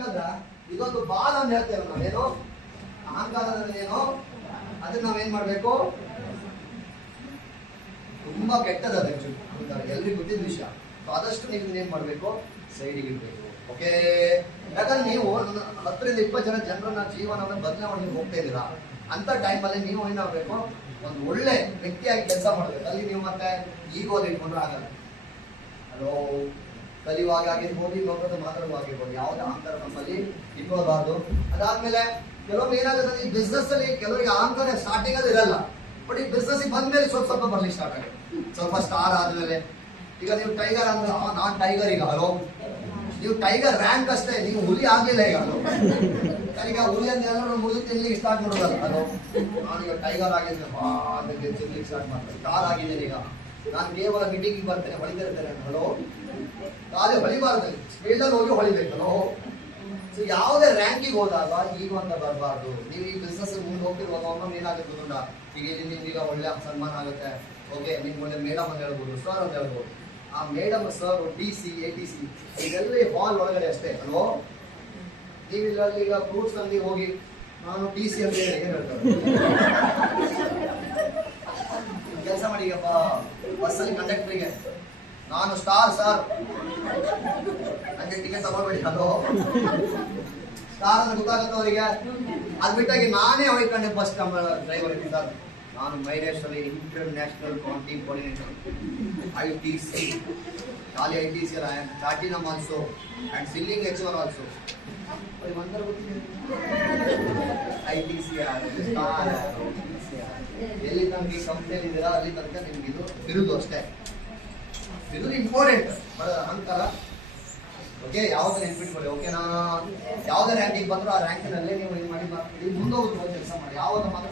ಯಾಕಂದ್ರೆ ಇದೊಂದು ಬಾಲ್ ಅಂತ ಹೇಳ್ತೇವೆ ನಾವೇನು, ಅಹಂಕಾರ ಏನು, ಅದನ್ನ ನಾವೇನ್ ಮಾಡ್ಬೇಕು, ತುಂಬಾ ಕೆಟ್ಟದ ಎಲ್ರಿಗೂ ಗೊತ್ತಿದ್ದ ವಿಷಯ. ಆದಷ್ಟು ನೀವು ಏನ್ ಮಾಡ್ಬೇಕು, ಸೈಡಿಗೆ ಇಡ್ಬೇಕು. ಓಕೆ, ಯಾಕಂದ್ರೆ ನೀವು 10 ರಿಂದ 20 ಜನರನ್ನ ಜೀವನವನ್ನು ಬದಲಾವಣೆ ಹೋಗ್ತಾ ಇದ್ದೀರಾ. ಅಂತ ಟೈಮಲ್ಲಿ ನೀವು ಏನಾಗಬೇಕು, ಒಂದು ಒಳ್ಳೆ ವ್ಯಕ್ತಿಯಾಗಿ ಕೆಲಸ ಮಾಡ್ಬೇಕು. ಅಲ್ಲಿ ನೀವು ಮತ್ತೆ ಈಗೋದು ಇಟ್ಕೊಂಡ್ರೆ ಆಗಲ್ಲ. ಹಲೋ, ಕಲಿಯುವಾಗ ಆಗಿರ್ಬೋದು, ಇನ್ನೊಬ್ಬರದ್ದು ಮಾತಾಡುವಾಗಿರ್ಬೋದು, ಯಾವ್ದು ಅಹಂಕಾರ ನಮ್ಮಲ್ಲಿ ಇಟ್ಕೋಬಾರ್ದು. ಅದಾದ್ಮೇಲೆ ಕೆಲವೊಮ್ಮೆ ಏನಾಗುತ್ತೆ, ಈ ಬಿಸ್ನೆಸ್ ಅಲ್ಲಿ ಕೆಲವರಿಗೆ ಅಹಂಕಾರ ಸ್ಟಾರ್ಟಿಂಗ್ ಅಲ್ಲಿ ಇರಲ್ಲ, ಬಟ್ ಈ ಬಿಸ್ನೆಸ್ ಬಂದ್ಮೇಲೆ ಸ್ವಲ್ಪ ಬರ್ಲಿಕ್ಕೆ ಸ್ಟಾರ್ಟ್ ಆಗುತ್ತೆ. ಸ್ವಲ್ಪ ಸ್ಟಾರ್ ಆದ್ಮೇಲೆ, ಈಗ ನೀವು ಟೈಗರ್ ಅಂದ್ರೆ ನಾನ್ ಟೈಗರ್, ಈಗ ಹಲೋ ನೀವು ಟೈಗರ್ ರ್ಯಾಂಕ್ ಅಷ್ಟೇ, ನೀವು ಹುಲಿ ಆಗ್ಲಿಲ್ಲ ಈಗ. ಈಗ ಹುಲಿ ಅಂತ ಎಲ್ಲರೂ ಮುಗಿ ತಿನ್ಲಿಕ್ಕೆ ಸ್ಟಾರ್ಟ್ ಮಾಡೋದಲ್ಲ. ಹಲೋ, ನಾನು ಈಗ ಟೈಗರ್ ಆಗಿದ್ದೇನೆ, ತಿನ್ಲಿಕ್ಕೆ ಸ್ಟಾರ್ಟ್ ಮಾಡ್ತೇನೆ, ಸ್ಟಾರ್ ಆಗಿದ್ದೇನೆ. ಈಗ ನಾನು ಕೇವಲ ಮೀಟಿಂಗ್ ಬರ್ತೇನೆ, ಹೊಳಿತಿರ್ತೇನೆ. ಹಲೋ, ಖಾಲಿ ಹೊಳಿಬಾರ್ದು, ಸ್ಪೀಡಲ್ಲಿ ಹೋಗಿ ಹೊಳಿಬೇಕು. ಹಲೋ, ಸೊ ಯಾವುದೇ ರ್ಯಾಂಕಿಗೆ ಹೋದಾಗ ಈಗ ಅಂತ ಬರಬಾರ್ದು. ನೀವು ಈ ಬಿಸ್ನೆಸ್ ಮುಂದೆ ಹೋಗ್ತಿರುವಾಗ ಒಮ್ಮೆ ಏನಾಗುತ್ತೆ ಗೊತ್ತುಂಟ, ಈಗ ಇಲ್ಲಿ ನಿಮ್ಗೀಗ ಒಳ್ಳೆ ಸನ್ಮಾನ ಆಗುತ್ತೆ. ಓಕೆ, ನಿಮ್ಗೆ ಒಳ್ಳೆ ಮೇಡಮ್ ಅಂತ ಹೇಳ್ಬೋದು, ಸರ್ ಅಂತ ಹೇಳ್ಬೋದು. ಆ ಮೇಡಮ್, ಸರ್, DC, ATC ಇದೆಲ್ಲ ಹಾಲ್ ಒಳಗಡೆ ಅಷ್ಟೇ. ಅಲ್ವೋ, ನೀವಿಲ್ಲ ಈಗ ಫ್ರೂಟ್ಸ್ ಅಂಗಡಿ ಹೋಗಿ ನಾನು TC ಅಂತ ಹೇಳಿ ಏನ್ ಹೇಳ್ತಾರೆ, ಕೆಲಸ ಮಾಡಿ. ಈಗ ಬಸ್ಸಲ್ಲಿ ಕಂಡಕ್ಟರ್ಗೆ ನಾನು ಸ್ಟಾರ್ ಸರ್ ನನಗೆ ಟಿಕೆಟ್ ತಗೊಳ್ಬೇಡಿ. ಅದು ಸ್ಟಾರ್ ಅಂತ ಗೊತ್ತಾಗುತ್ತೆ ಅವರಿಗೆ. ಅದ್ ಬಿಟ್ಟಾಗಿ ನಾನೇ ಹೋಯ್ಕೊಂಡೆ ಬಸ್ ಡ್ರೈವರ್ ಸರ್, ನಾನು Maineshwari international team coordinator, ITC, ಖಾಲಿ ITC ಅಲ್ಲ, I am platinum also and selling expert also. ITC ಎಲ್ಲಿ ತನಕ ಈ ಕಂಪ್ನಿಯಲ್ಲಿ ಇದ್ದೀರಾ ಅಲ್ಲಿ ತನಕ ನಿಮ್ಗೆ ಇದು ಬಿರುದು ಅಷ್ಟೇ. ಬಿರುದು ಇಂಪಾರ್ಟೆಂಟ್, ಅಹಂಕಾರ ಓಕೆ ಯಾವ್ದು ನೆನ್ಪಿಟ್ಕೊಳ್ಳಿ. ಓಕೆನಾ, ಯಾವ್ದೇ ರ್ಯಾಂಕಿಗೆ ಬಂದ್ರು ಆ ರ್ಯಾಂಕಿನಲ್ಲೇ ನೀವು ಏನ್ ಮಾಡಿ ಮುಂದೆ ಹೋಗ್ಬೋದು, ಕೆಲಸ ಮಾಡಿ. ಯಾವ್ದು ಮಾತ್ರ